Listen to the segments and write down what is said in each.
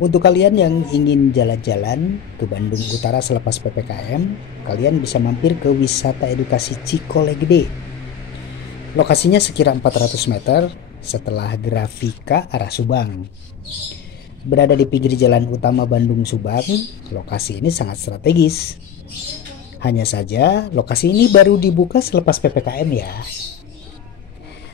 Untuk kalian yang ingin jalan-jalan ke Bandung Utara selepas PPKM, kalian bisa mampir ke wisata edukasi Cikole Gede. Lokasinya sekira 400 meter setelah Grafika arah Subang. Berada di pinggir jalan utama Bandung Subang, lokasi ini sangat strategis. Hanya saja lokasi ini baru dibuka selepas PPKM ya.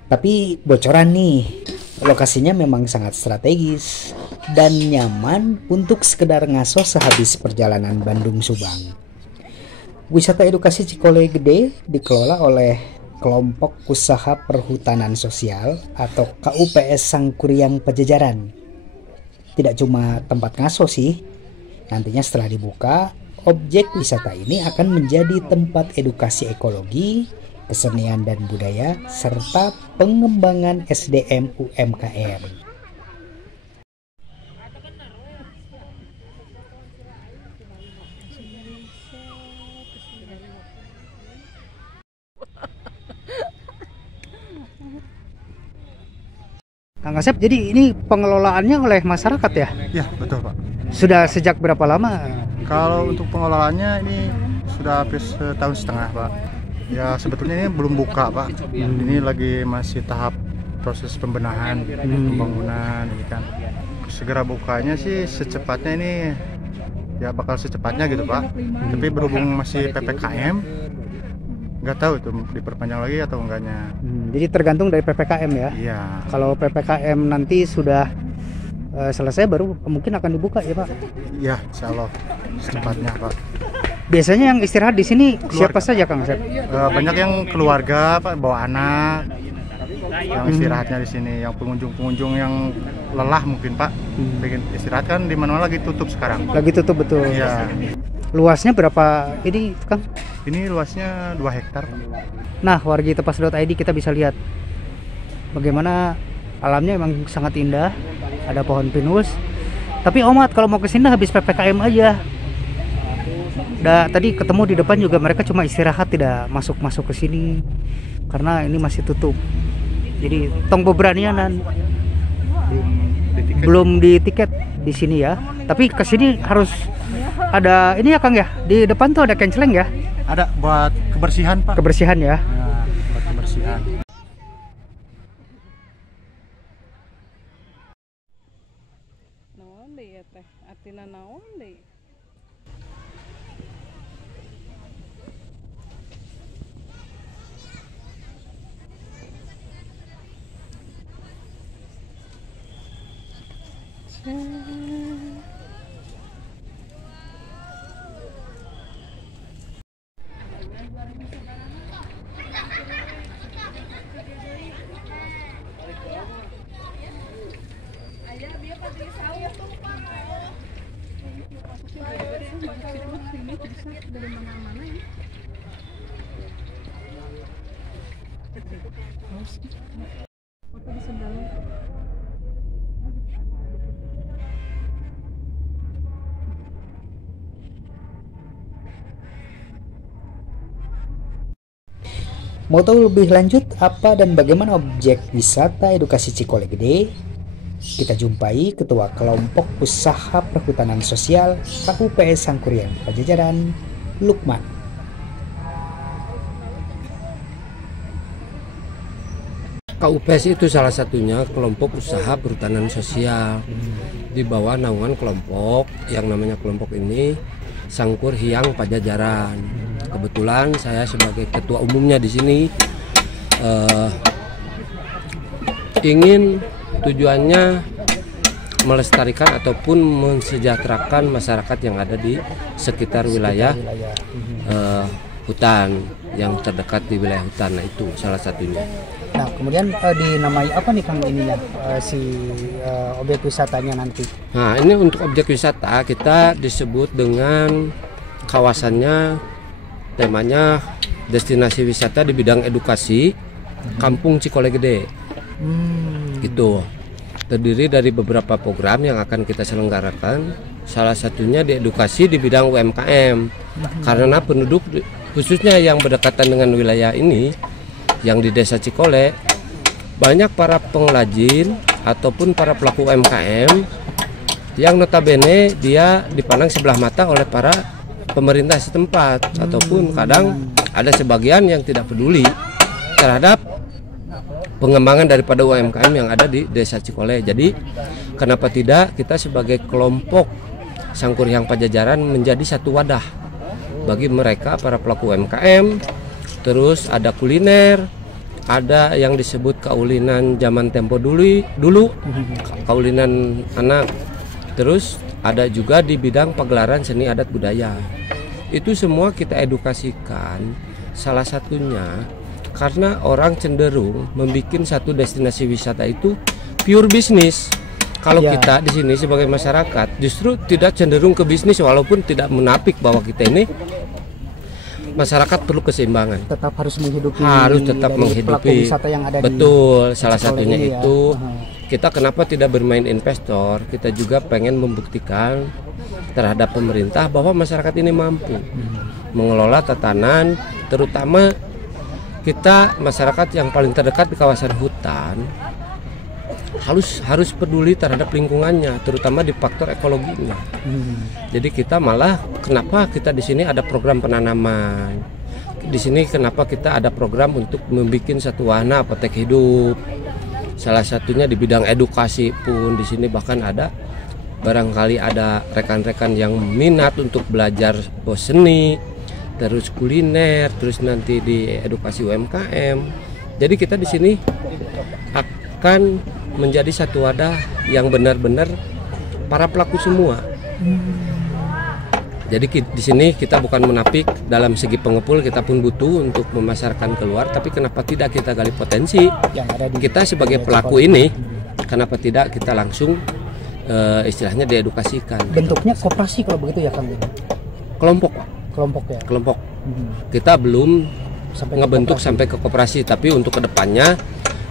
Tapi bocoran nih, lokasinya memang sangat strategis dan nyaman untuk sekedar ngaso sehabis perjalanan Bandung Subang. Wisata edukasi Cikole Gede dikelola oleh Kelompok Usaha Perhutanan Sosial atau KUPS Sangkuriang Pajajaran. Tidak cuma tempat ngaso sih, nantinya setelah dibuka, objek wisata ini akan menjadi tempat edukasi ekologi, kesenian dan budaya, serta pengembangan SDM UMKM. Kang Asep, jadi ini pengelolaannya oleh masyarakat ya? Ya, betul Pak. Sudah sejak berapa lama? Kalau untuk pengelolaannya ini sudah hampir setahun setengah Pak. Ya sebetulnya ini belum buka Pak. Ini lagi masih tahap proses pembenahan, pembangunan ini kan. Segera bukanya sih secepatnya ini ya bakal secepatnya gitu Pak. Tapi berhubung masih PPKM, nggak tahu itu diperpanjang lagi atau enggaknya. Jadi tergantung dari PPKM ya? Iya. Kalau PPKM nanti sudah selesai baru mungkin akan dibuka ya Pak? Iya, insya Allah secepatnya Pak. Biasanya yang istirahat di sini siapa saja Kang Asep? Banyak yang keluarga Pak, bawa anak yang istirahatnya di sini, yang pengunjung-pengunjung yang lelah mungkin Pak, pengen istirahat kan di mana-mana lagi tutup sekarang. Lagi tutup betul. Iya. Luasnya berapa ini Kang? Ini luasnya 2 hektar. Nah, wargitepas.id kita bisa lihat bagaimana alamnya memang sangat indah. Ada pohon pinus. Tapi Omat kalau mau ke sini habis PPKM aja. Tadi ketemu di depan juga mereka cuma istirahat, tidak masuk ke sini karena ini masih tutup. Jadi tong beberanianan. Belum di tiket di sini ya. Tapi ke sini harus ada ini ya Kang ya. Di depan tuh ada kenceleng ya. Ada buat kebersihan Pak. Kebersihan ya. Nah, buat kebersihan. Naon deui ya teh? Artina naon deui? Mau tahu lebih lanjut apa dan bagaimana objek wisata edukasi Cikole Gede? Kita jumpai Ketua Kelompok Usaha Perhutanan Sosial KUPS Sangkuriang Pajajaran, Lukman. KUPS itu salah satunya kelompok usaha perhutanan sosial di bawah naungan kelompok yang namanya kelompok ini Sangkuriang Pajajaran. Kebetulan saya sebagai ketua umumnya di sini ingin tujuannya melestarikan ataupun mensejahterakan masyarakat yang ada di sekitar wilayah hutan yang terdekat di wilayah hutan. Nah itu salah satunya. Nah kemudian dinamai apa nih Kang ininya objek wisatanya nanti? Nah ini untuk objek wisata kita disebut dengan kawasannya, temanya destinasi wisata di bidang edukasi Kampung Cikole Gede. Gitu. Terdiri dari beberapa program yang akan kita selenggarakan. Salah satunya di edukasi di bidang UMKM. Karena penduduk khususnya yang berdekatan dengan wilayah ini, yang di Desa Cikole, banyak para pengrajin ataupun para pelaku UMKM yang notabene dia dipandang sebelah mata oleh para pemerintah setempat, ataupun kadang ada sebagian yang tidak peduli terhadap pengembangan daripada UMKM yang ada di Desa Cikole. Jadi kenapa tidak kita sebagai kelompok Sangkuriang Pajajaran menjadi satu wadah bagi mereka para pelaku UMKM. Terus ada kuliner, ada yang disebut kaulinan zaman tempo dulu kaulinan anak. Terus ada juga di bidang pagelaran seni adat budaya. Itu semua kita edukasikan. Salah satunya karena orang cenderung membuat satu destinasi wisata itu pure bisnis. Kalau kita di sini sebagai masyarakat justru tidak cenderung ke bisnis, walaupun tidak menapik bahwa kita ini masyarakat perlu keseimbangan. Tetap harus menghidupi. Harus tetap menghidupi. Wisata yang ada. Betul. Salah satunya ini itu kita kenapa tidak bermain investor? Kita juga pengen membuktikan terhadap pemerintah bahwa masyarakat ini mampu mengelola tatanan, terutama kita masyarakat yang paling terdekat di kawasan hutan harus peduli terhadap lingkungannya, terutama di faktor ekologinya. Jadi kita malah kenapa kita di sini ada program penanaman. Di sini kenapa kita ada program untuk membuat satu wahana apotek hidup. Salah satunya di bidang edukasi pun di sini bahkan ada barangkali ada rekan-rekan yang minat untuk belajar seni, terus kuliner, terus nanti di edukasi UMKM. Jadi kita di sini akan menjadi satu wadah yang benar-benar para pelaku semua. Jadi di sini kita bukan menapik dalam segi pengepul, kita pun butuh untuk memasarkan keluar, tapi kenapa tidak kita gali potensi yang ada di kita sebagai pelaku ini, kenapa tidak kita langsung istilahnya diedukasikan. Bentuknya koperasi kalau begitu ya Kang? Kelompok ya. Kelompok. Kita belum ngebentuk sampai ke koperasi, tapi untuk kedepannya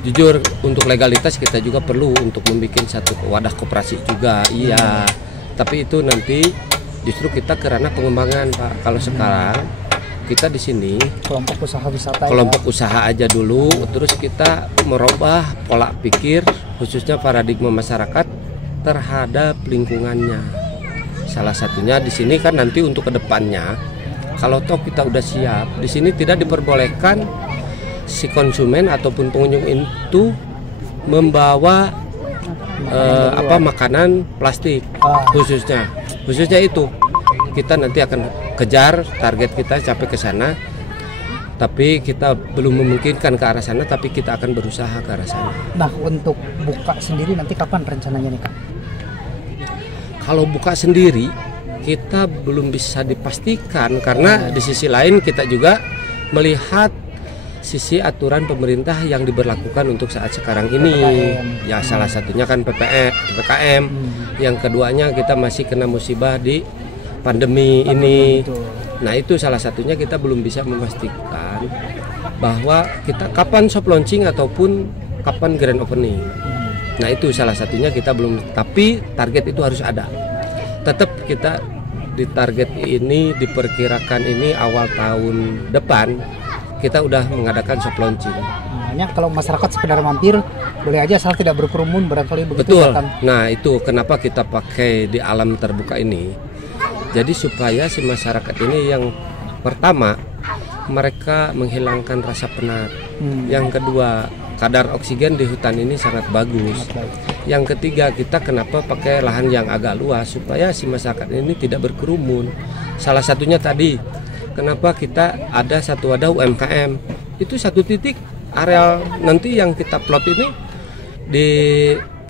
jujur untuk legalitas kita juga perlu untuk membuat satu wadah koperasi juga. Iya. Tapi itu nanti justru kita ke ranah pengembangan, Pak. Kalau sekarang kita di sini kelompok usaha wisata. Kelompok usaha aja dulu, terus kita merubah pola pikir khususnya paradigma masyarakat terhadap lingkungannya. Salah satunya di sini kan nanti untuk kedepannya kalau toh kita udah siap, di sini tidak diperbolehkan si konsumen ataupun pengunjung itu membawa makanan plastik khususnya itu kita nanti akan kejar target kita sampai ke sana, tapi kita belum memungkinkan ke arah sana, tapi kita akan berusaha ke arah sana. Nah, untuk buka sendiri nanti kapan rencananya nih Kak? Kalau buka sendiri kita belum bisa dipastikan karena di sisi lain kita juga melihat sisi aturan pemerintah yang diberlakukan untuk saat sekarang ini. Ya salah satunya kan PPKM. Yang keduanya kita masih kena musibah di pandemi ini. Nah itu salah satunya kita belum bisa memastikan bahwa kita kapan soft launching ataupun kapan grand opening. Nah itu salah satunya kita belum, tapi target itu harus ada. Tetap kita di target ini diperkirakan ini awal tahun depan kita udah mengadakan soft launching. Hanya kalau masyarakat sekedar mampir boleh aja asal tidak berkerumun barangkali begitu. Betul. Nah itu kenapa kita pakai di alam terbuka ini. Jadi supaya si masyarakat ini yang pertama mereka menghilangkan rasa penat. Yang kedua kadar oksigen di hutan ini sangat bagus. Yang ketiga kita kenapa pakai lahan yang agak luas supaya si masyarakat ini tidak berkerumun. Salah satunya tadi kenapa kita ada satu wadah UMKM, itu satu titik areal nanti yang kita plot ini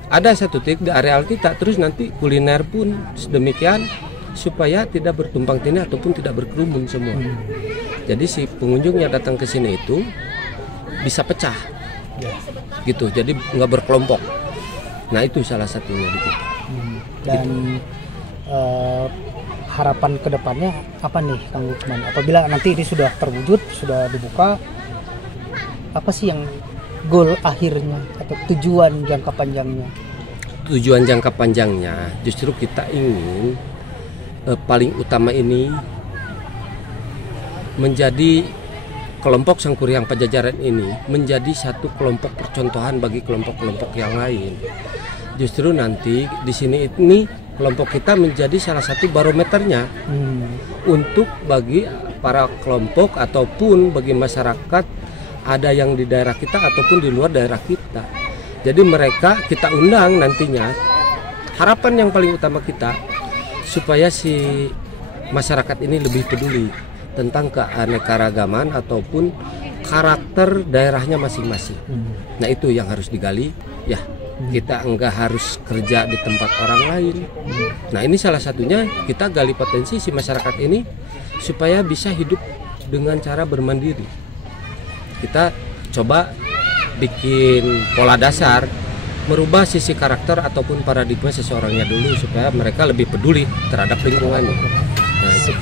ada satu titik di areal kita, terus nanti kuliner pun sedemikian supaya tidak bertumpang tindih ataupun tidak berkerumun semua. Jadi si pengunjung yang datang ke sini itu bisa pecah, gitu. Jadi nggak berkelompok. Nah itu salah satunya di kita. Dan gitu. Harapan kedepannya apa nih Kang Lukman? Apabila nanti ini sudah terwujud, sudah dibuka, apa sih yang goal akhirnya atau tujuan jangka panjangnya? Tujuan jangka panjangnya justru kita ingin paling utama ini menjadi kelompok Sangkuriang Pajajaran ini menjadi satu kelompok percontohan bagi kelompok-kelompok yang lain. Justru nanti di sini ini kelompok kita menjadi salah satu barometernya untuk bagi para kelompok ataupun bagi masyarakat ada yang di daerah kita ataupun di luar daerah kita. Jadi mereka kita undang nantinya, harapan yang paling utama kita supaya si masyarakat ini lebih peduli tentang keanekaragaman ataupun karakter daerahnya masing-masing. Nah itu yang harus digali ya. Kita enggak harus kerja di tempat orang lain. Nah ini salah satunya kita gali potensi si masyarakat ini supaya bisa hidup dengan cara bermandiri. Kita coba bikin pola dasar, merubah sisi karakter ataupun paradigma seseorangnya dulu supaya mereka lebih peduli terhadap lingkungannya. Nah itu.